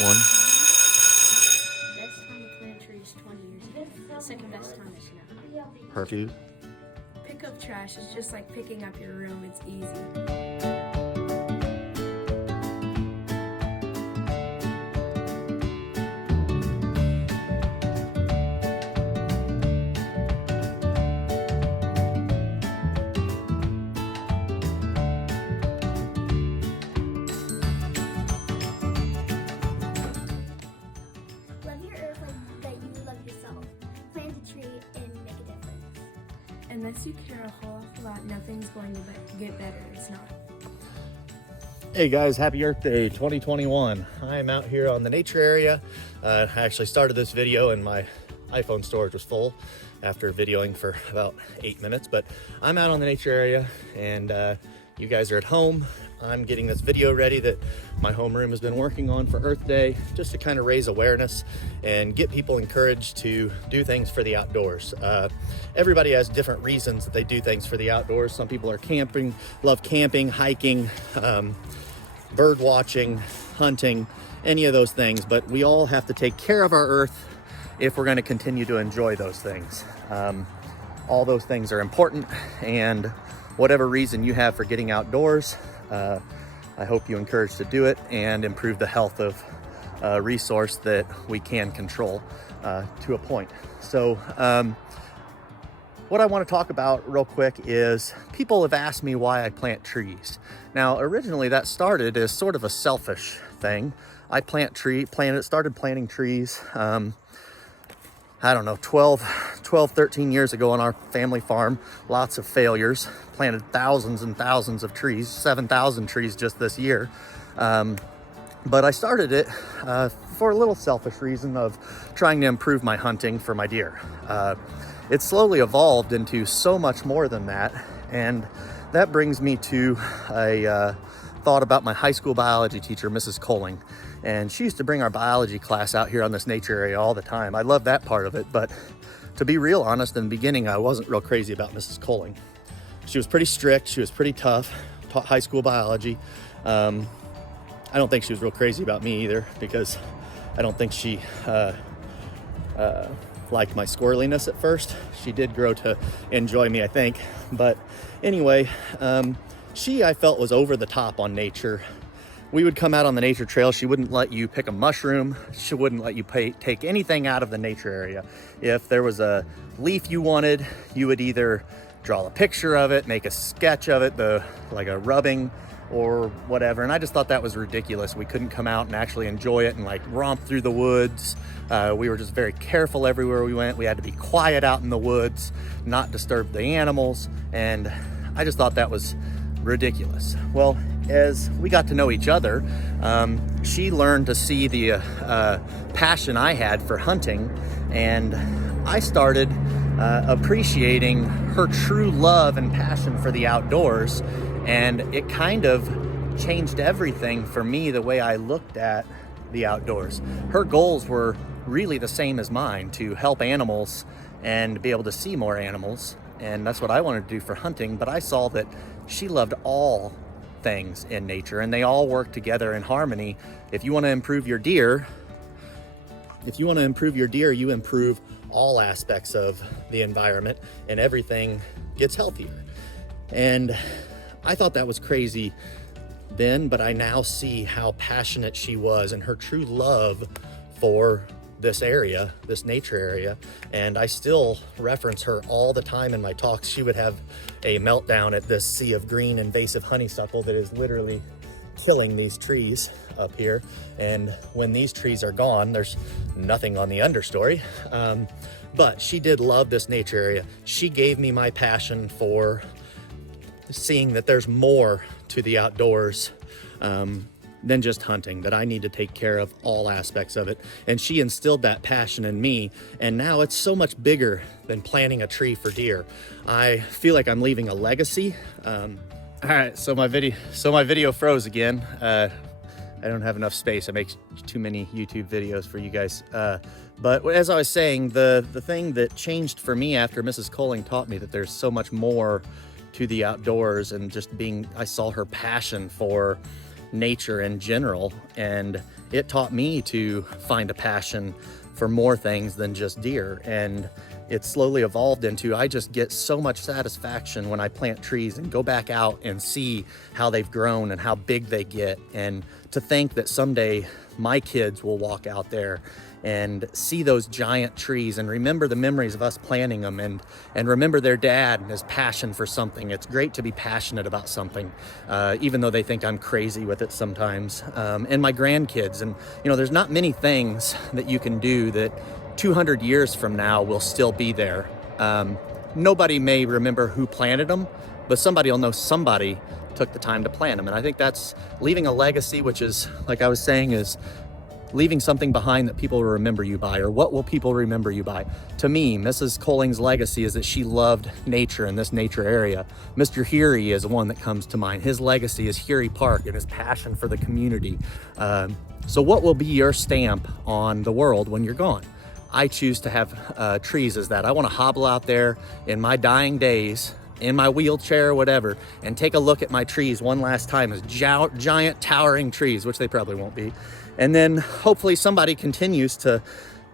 One. Best time to plant trees 20 years ago. The second best time is now. Perfect. Pick up trash is just like picking up your room. It's easy. Love your earth like that you love yourself. Plant a tree and make a difference. Unless you care a whole awful lot, nothing's going to get better. It's not. Hey guys, happy Earth Day 2021. I'm out here on the nature area. I actually started this video and my iPhone storage was full after videoing for about 8 minutes, but I'm out on the nature area and you guys are at home. I'm getting this video ready that my homeroom has been working on for Earth Day, just to kind of raise awareness and get people encouraged to do things for the outdoors. Everybody has different reasons that they do things for the outdoors. Some people are camping, love camping, hiking, bird watching, hunting, any of those things, but we all have to take care of our earth if we're going to continue to enjoy those things. All those things are important, and whatever reason you have for getting outdoors, I hope you encourage to do it and improve the health of a resource that we can control to a point. So what I want to talk about real quick is people have asked me why I plant trees. Now, originally that started as sort of a selfish thing. I started planting trees, I don't know, 12, 13 years ago on our family farm. Lots of failures, planted thousands and thousands of trees, 7,000 trees just this year. But I started it for a little selfish reason of trying to improve my hunting for my deer. It slowly evolved into so much more than that. And that brings me to a thought about my high school biology teacher, Mrs. Colling. And she used to bring our biology class out here on this nature area all the time. I love that part of it, but to be real honest, in the beginning, I wasn't real crazy about Mrs. Colling. She was pretty strict, she was pretty tough, taught high school biology. I don't think she was real crazy about me either, because I don't think she liked my squirreliness at first. She did grow to enjoy me, I think. But anyway, I felt was over the top on nature. We would come out on the nature trail. She wouldn't let you pick a mushroom. She wouldn't let you take anything out of the nature area. If there was a leaf you wanted, you would either draw a picture of it, make a sketch of it, like a rubbing or whatever. And I just thought that was ridiculous. We couldn't come out and actually enjoy it and like romp through the woods. We were just very careful everywhere we went. We had to be quiet out in the woods, not disturb the animals. And I just thought that was ridiculous. Well, as we got to know each other, she learned to see the passion I had for hunting, and I started appreciating her true love and passion for the outdoors, and it kind of changed everything for me, the way I looked at the outdoors. Her goals were really the same as mine, to help animals and be able to see more animals, and that's what I wanted to do for hunting. But I saw that she loved all things in nature, and they all work together in harmony. If you want to improve your deer, you improve all aspects of the environment, and everything gets healthier. And I thought that was crazy then, but I now see how passionate she was and her true love for this area, this nature area. And I still reference her all the time in my talks. She would have a meltdown at this sea of green invasive honeysuckle that is literally killing these trees up here. And when these trees are gone, there's nothing on the understory. But she did love this nature area. She gave me my passion for seeing that there's more to the outdoors than just hunting, that I need to take care of all aspects of it. And she instilled that passion in me, and now it's so much bigger than planting a tree for deer. I feel like I'm leaving a legacy. All right, so my video froze again. I don't have enough space. I make too many YouTube videos for you guys. But as I was saying, the thing that changed for me after Mrs. Colling taught me that there's so much more to the outdoors, and I saw her passion for nature in general, and it taught me to find a passion for more things than just deer. And it slowly evolved into, I just get so much satisfaction when I plant trees and go back out and see how they've grown and how big they get. And to think that someday my kids will walk out there and see those giant trees and remember the memories of us planting them, and remember their dad and his passion for something. It's great to be passionate about something, even though they think I'm crazy with it sometimes. And my grandkids, and you know, there's not many things that you can do that 200 years from now will still be there. Nobody may remember who planted them, but somebody will know somebody took the time to plant them. And I think that's leaving a legacy, which is, like I was saying, is leaving something behind that people will remember you by, or what will people remember you by? To me, Mrs. Colling's legacy is that she loved nature in this nature area. Mr. Heary is one that comes to mind. His legacy is Heary Park and his passion for the community. So what will be your stamp on the world when you're gone? I choose to have trees as that. I want to hobble out there in my dying days, in my wheelchair or whatever, and take a look at my trees one last time as giant towering trees, which they probably won't be. And then hopefully somebody continues to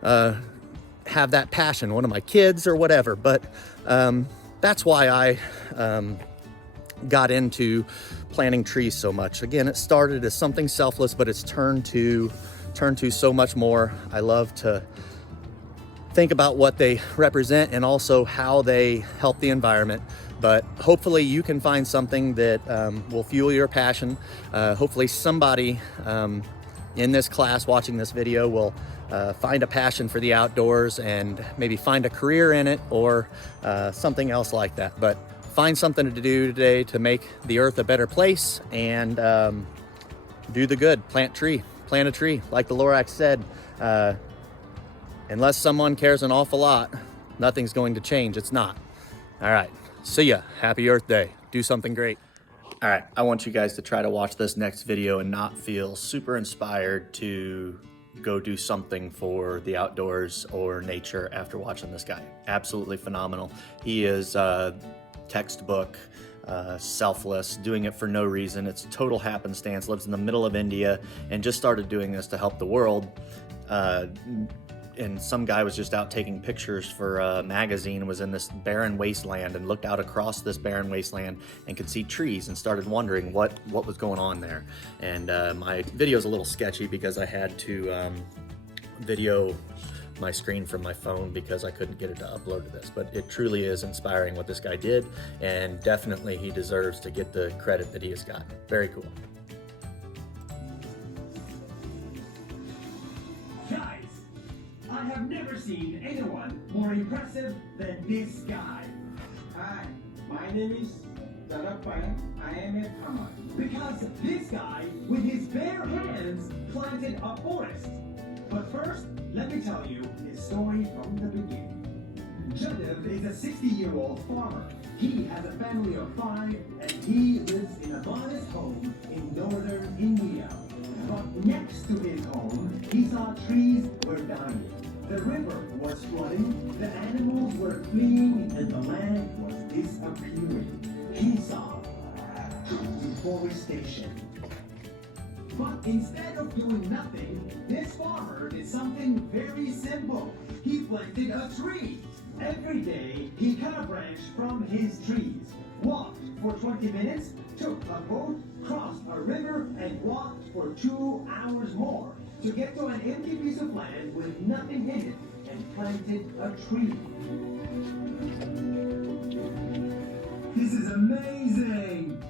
have that passion, one of my kids or whatever. But that's why I got into planting trees so much. Again, it started as something selfless, but it's turned to so much more. I love to think about what they represent and also how they help the environment. But hopefully you can find something that will fuel your passion. Hopefully somebody in this class watching this video will find a passion for the outdoors and maybe find a career in it, or something else like that. But find something to do today to make the earth a better place, and do the good. Plant a tree. Like the Lorax said, unless someone cares an awful lot, nothing's going to change. It's not. All right. See ya. Happy Earth Day. Do something great. All right. I want you guys to try to watch this next video and not feel super inspired to go do something for the outdoors or nature after watching this guy. Absolutely phenomenal. He is textbook, selfless, doing it for no reason. It's total happenstance, lives in the middle of India, and just started doing this to help the world. And some guy was just out taking pictures for a magazine, was in this barren wasteland, and looked out across this barren wasteland and could see trees and started wondering what was going on there. And my video is a little sketchy because I had to video my screen from my phone because I couldn't get it to upload to this. But it truly is inspiring what this guy did, and definitely he deserves to get the credit that he has gotten. Very cool. I have never seen anyone more impressive than this guy. Hi, my name is Tarapai. I am a farmer. Because this guy, with his bare hands, planted a forest. But first, let me tell you his story from the beginning. Jadav is a 60-year-old farmer. He has a family of 5, and he lives in a modest home in northern India. But next to his home, he saw trees were dying. The river was flooding, the animals were fleeing, and the land was disappearing. He saw deforestation. But instead of doing nothing, this farmer did something very simple. He planted a tree. Every day, he cut a branch from his trees, walked for 20 minutes, took a boat, crossed a river, and walked for 2 hours more to get to an empty piece of land with nothing in it, and planted a tree. This is amazing!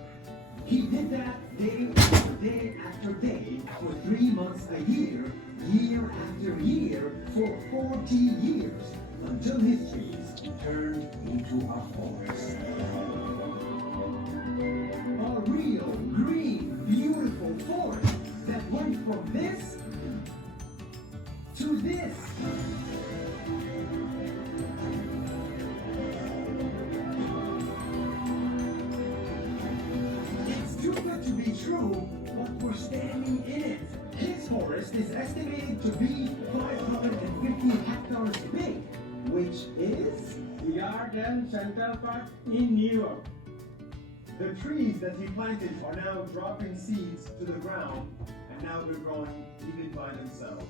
He did that day after day after day for 3 months a year, year after year, for 40 years, until his trees turned into a forest. A real, green, beautiful forest that went from this to this. It's too good to be true, but we're standing in it. His forest is estimated to be 550 hectares big, which is The Garden Central Park in New York. the trees that he planted are now dropping seeds to the ground, and and now they're growing even by themselves.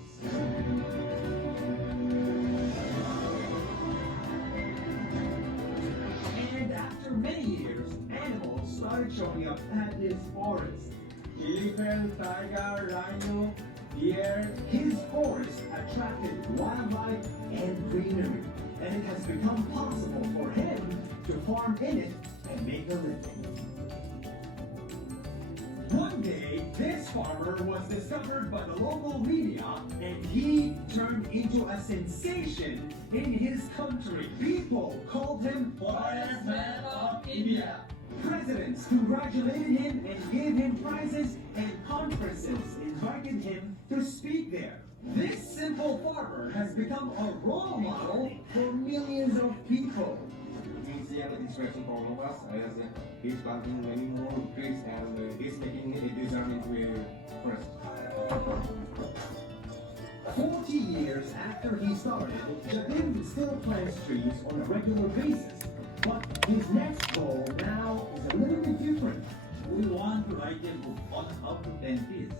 And after many years, animals started showing up at his forest. Elephant, tiger, rhino, deer. His forest attracted wildlife and greenery, and it has become possible for him to farm in it and make a living. One day, this farmer was discovered by the local media, and he turned into a sensation in his country. People called him Forest Man of India. Presidents congratulated him and gave him prizes, and conferences invited him to speak there. This simple farmer has become a role model for millions of people. He's an inspiration for all of us. As he's planting many more trees and he's making a design into a forest. 40 years after he started, Jadid still plants trees on a regular basis. But his next goal now is a little bit different. We want to write a book on how to plant trees.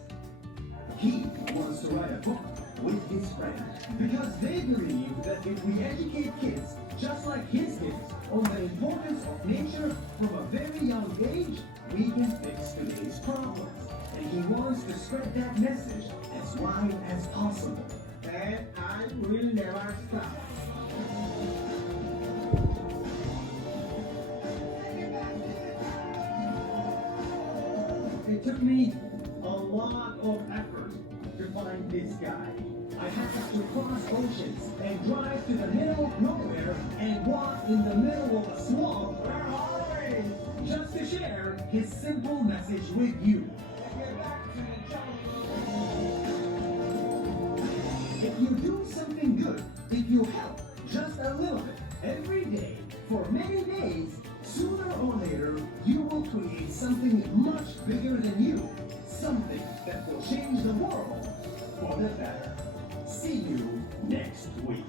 He wants to write a book with his friends because they believe that if we educate kids just like his kids on the importance of nature from a very young age, we can fix today's problems. And he wants to spread that message as wide as possible. And I will never stop. It took me a lot of effort to find this guy. I had to cross oceans and drive to the middle of nowhere and walk in the middle of a swamp. Where are we? Just to share his simple message with you. If you do something good, if you help just a little bit every day for many days, sooner or later you will create something much bigger than you. Something that will change the world for the better. See you next week.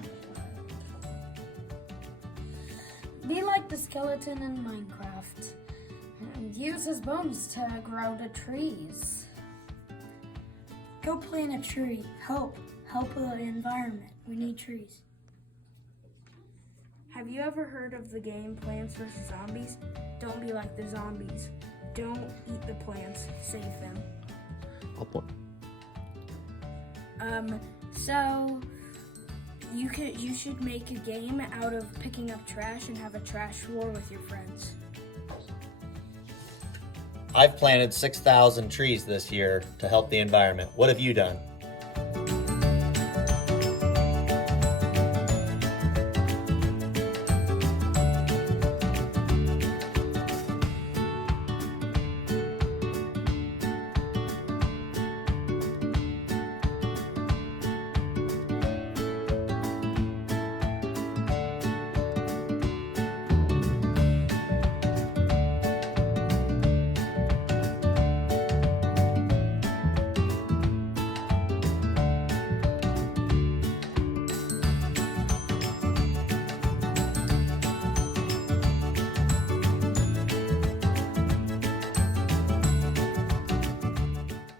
Be like the skeleton in Minecraft and use his bones to grow the trees. Go plant a tree. Help the environment. We need trees. Have you ever heard of the game Plants vs. Zombies? Don't be like the zombies. Don't eat the plants. Save them. I'll point. So you should make a game out of picking up trash and have a trash war with your friends. I've planted 6,000 trees this year to help the environment. What have you done?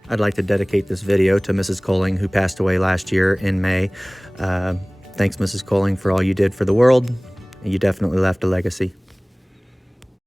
I'd like to dedicate this video to Mrs. Coling, who passed away last year in May. Thanks, Mrs. Coling, for all you did for the world. You definitely left a legacy.